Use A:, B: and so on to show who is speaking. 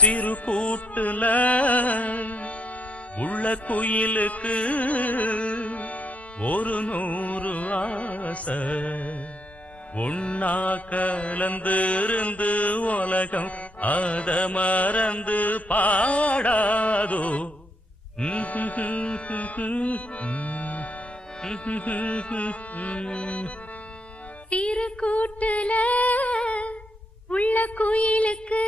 A: சிறு கூட்டுல உள்ள குயிலுக்கு ஒரு நூறு ஆசை. உண்ணா கலந்திருந்து உலகம் அத மறந்து பாடாதோ.
B: சிறு கூட்டுல உள்ள குயிலுக்கு